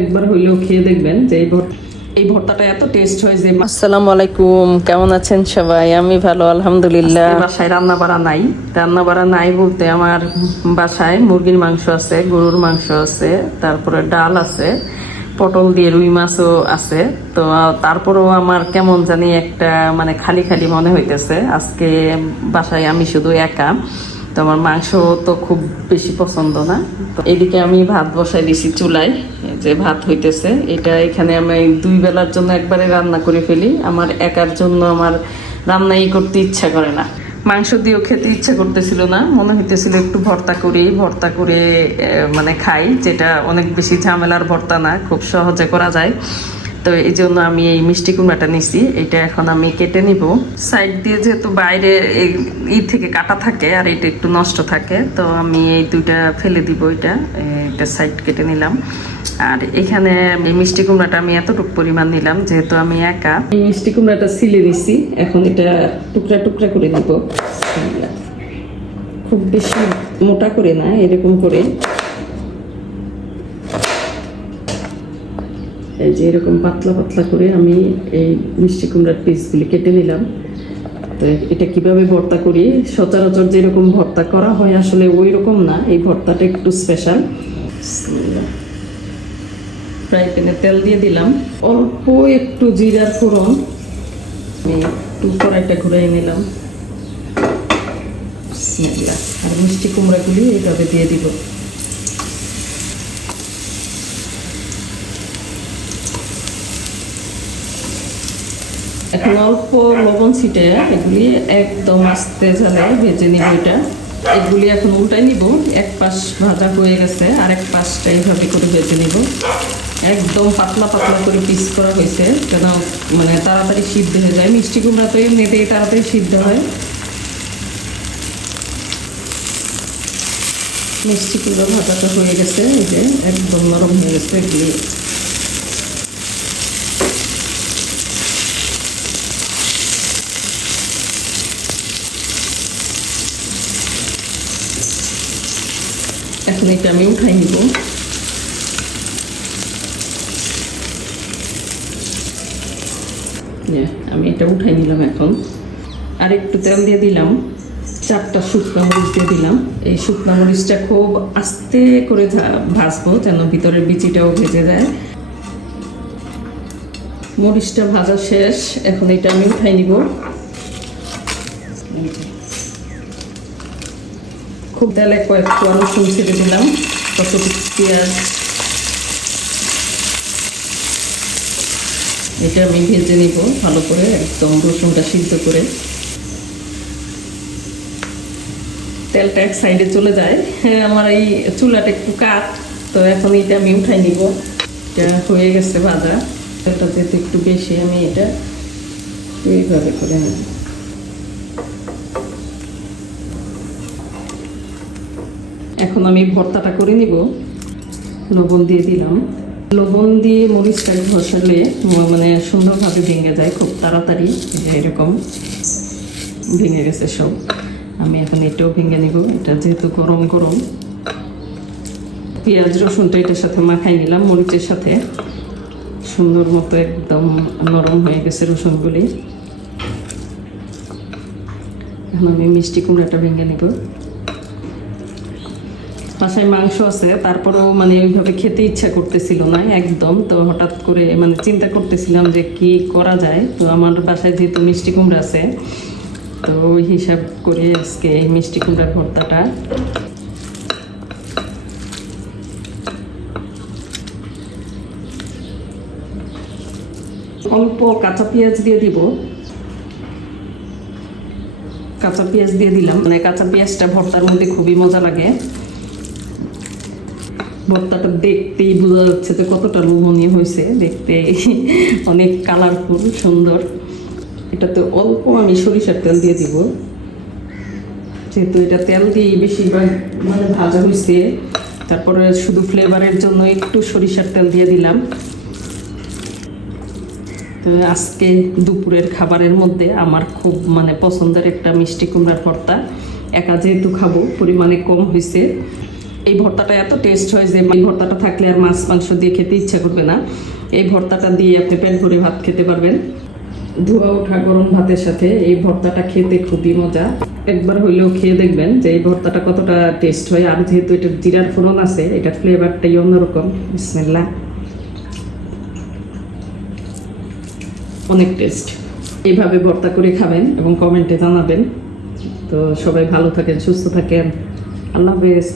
একবার হইলেও খেয়ে দেখবেন যে এই এই ভর্তাটা এত টেস্ট হয় যে আসসালামু আলাইকুম কেমন আছেন সবাই? আমি ভালো আলহামদুলিল্লাহ। বাসায় রান্না বাড়া নাই। রান্না বাড়া নাই বলতে আমার বাসায় মুরগির মাংস আছে গরুর মাংস আছে তারপরে ডাল আছে পটল দিয়ে রুই মাছও আছে। তো তারপরেও আমার কেমন জানি একটা মানে খালি খালি মনে হইতেছে। আজকে বাসায় আমি শুধু একা। তো আমার মাংস তো খুব বেশি পছন্দ না। তো এদিকে আমি ভাত বসাই দিছি চুলায় যে ভাত হইতেছে। এটা এখানে আমি দুই বেলার জন্য একবারে রান্না করে ফেলি। আমার একার জন্য আমার রান্নাই করতে ইচ্ছা করে না। মাংস দিয়েও খেতে ইচ্ছা করতেছিল না। মনে হইতেছিল একটু ভর্তা করি, ভর্তা করে মানে খাই, যেটা অনেক বেশি ঝামেলার ভর্তা না, খুব সহজে করা যায়। তো এই জন্য আমি এই মিষ্টি কুমড়াটা নিছি। এটা এখন আমি কেটে নিব। সাইড দিয়ে যেহেতু বাইরে এই থেকে কাটা থাকে আর এটা একটু নষ্ট থাকে, তো আমি এই দুইটা ফেলে দিব এটা। এটা সাইড কেটে নিলাম। আর এখানে এই মিষ্টি কুমড়াটা আমি এতটুকু পরিমাণ নিলাম, যেহেতু আমি একা। এই মিষ্টি কুমড়াটা সিলে দিছি এখন এটা টুকরা টুকরা করে দিব খুব বেশি মোটা করে না, এরকম করে। যে এরকম পাতলা পাতলা করে আমি এই মিষ্টি কুমড়ার পিসগুলি কেটে নিলাম। তো এটা কীভাবে ভর্তা করি? সচরাচর যেরকম ভর্তা করা হয় আসলে ওই রকম না, এই ভর্তাটা একটু স্পেশাল ফ্রাই প্যানে তেল দিয়ে দিলাম। অল্প একটু জিরার ফোড়ন। আমি একটু কড়াইটা ঘুরাই নিলাম। আর মিষ্টি কুমড়াগুলি এইভাবে দিয়ে দিব। এখন অল্প লবণ ছিটে এগুলি একদম আস্তে ঝালে ভেজে নিব এটা। এগুলি এখন উল্টাই নিব, এক পাশ ভাজা হয়ে গেছে আর এক পাশটা এইভাবে করে ভেজে নিব। একদম পাতলা পাতলা করে পিস করা হয়েছে কেন মানে তাড়াতাড়ি সিদ্ধ হয়ে যায়। মিষ্টি কুমড়া তো এমনিতেই তাড়াতাড়ি সিদ্ধ হয়। মিষ্টি কুমড়ো ভাজাটা হয়ে গেছে, এই যে একদম নরম হয়ে গেছে এগুলি। এখন এটা আমি উঠাই নিব। আমি এটা উঠাই নিলাম এখন। আর একটু তেল দিয়ে দিলাম। চারটা শুকনো মরিচ দিয়ে দিলাম। এই শুকনো মরিচটা খুব আস্তে করে ভাজবো যেন ভিতরের বিচিটাও ভেজে যায়। মরিচটা ভাজা শেষ। এখন এটা আমি উঠাই নিব। খুব তেলে কয়েকটু রসুন ছেড়ে দিলাম, কতটুকু পেঁয়াজ। এটা আমি ভেজে নিব, ভালো করে একদম রসুনটা সিদ্ধ করে। তেলটা এক সাইডে চলে যায়। হ্যাঁ আমার এই চুলাটা একটু কাট তো এখন এটা আমি উঠাই নিব। এটা হয়ে গেছে ভাজা। তেলটা যেহেতু একটু বেশি, আমি এটা এইভাবে করে নেব। এখন আমি ভর্তাটা করে নিব। লবণ দিয়ে দিলাম। লবণ দিয়ে মরিচটা ঘষালে মানে সুন্দরভাবে ভেঙে যায়, খুব তাড়াতাড়ি। এরকম ভেঙে গেছে সব। আমি এখন এটাও ভেঙে নিব। এটা যেহেতু গরম গরম। পেঁয়াজ, রসুনটা এটার সাথে মাখাই নিলাম মরিচের সাথে। সুন্দর মতো একদম নরম হয়ে গেছে রসুনগুলি। এখন আমি মিষ্টি কুমড়াটা ভেঙে নিব। বাসায় মাংস আছে, তারপরেও মানে ওইভাবে খেতে ইচ্ছা করতেছিল না, একদম। তো হঠাৎ করে মানে চিন্তা করতেছিলাম যে কি করা যায়। তো আমার বাসায় যেহেতু মিষ্টি কুমড়া আছে, তো ওই হিসাব করে আজকে এই মিষ্টি কুমড়ার ভর্তাটা। অল্প কাঁচা পেঁয়াজ দিয়ে দিব। কাঁচা পেঁয়াজ দিয়ে দিলাম। মানে কাঁচা পেঁয়াজটা ভর্তার মধ্যে খুবই মজা লাগে। ভর্তাটা দেখতেই বোঝা যাচ্ছে যে কতটা লোভনীয় হয়েছে। দেখতে অনেক কালারফুল সুন্দর। এটাতে অল্প আমি সরিষার তেল দিয়ে দিব। যেহেতু এটা তেল দিয়েই বেশিরভাগ মানে ভাজা হয়েছে, তারপরে শুধু ফ্লেভারের জন্য একটু সরিষার তেল দিয়ে দিলাম। তো আজকে দুপুরের খাবারের মধ্যে আমার খুব মানে পছন্দের একটা মিষ্টি কুমড়ার ভর্তা। একা যেহেতু খাব, পরিমাণে কম হয়েছে। এই ভর্তাটা এত টেস্ট হয় যে এই ভর্তাটা থাকলে আর মাছ, মাংস দিয়ে খেতে ইচ্ছা করবে না। এই ভর্তাটা দিয়ে আপনি পেট ভরে ভাত খেতে পারবেন। ধোয়া ওঠা গরম ভাতের সাথে এই ভর্তাটা খেতে খুবই মজা। একবার হইলেও খেয়ে দেখবেন যে এই ভর্তাটা কতটা টেস্ট হয়। আর যেহেতু এটা জিরার ফোড়ন আছে এটা ফ্লেভারটাই অন্যরকম। বিসমিল্লাহ। অনেক টেস্ট এইভাবে ভর্তা করে খাবেন এবং কমেন্টে জানাবেন। তো সবাই ভালো থাকেন, সুস্থ থাকেন। আল্লাহ হাফেজ।